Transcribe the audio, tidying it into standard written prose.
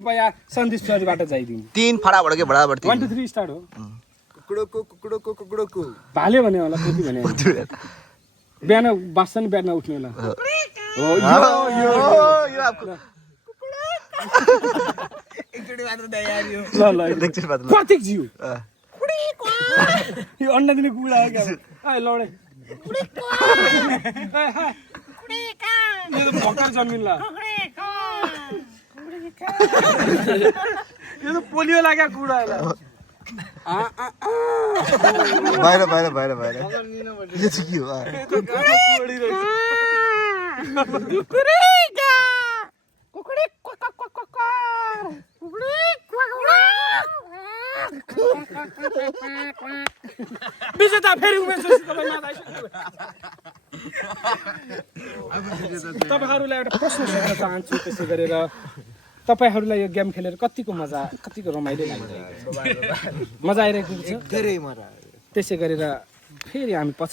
कृपया सन्देश चरीबाट जाइदिनु 3 फटाफट के बराबर 1 2 3 स्टार्ट हो कुकुडोको भाले भने होला पोथी भने बिहान बास्छ नि बिहान उठ्ने होला हो यो एकचोटी मात्र दे यार यो ल प्रत्येक जीव यो अन्डा दिने कुकुरा हो क्या ए लौडे यो त भर्खर जन्मिला यो त पोलियो लाग्यो कुकुरा बाहिर यो चाहिँ के हो विजेता फेरि उमेश तपाईहरुलाई एउटा प्रश्न सोध्न चाहन्छु त्यसै गरेर तपाईहरुलाई यो गेम खेलेर कतिको रमाइलो लागिरहेको छ मजा आइरहेको छ धेरै मजा त्यसै गरेर फेरि हामी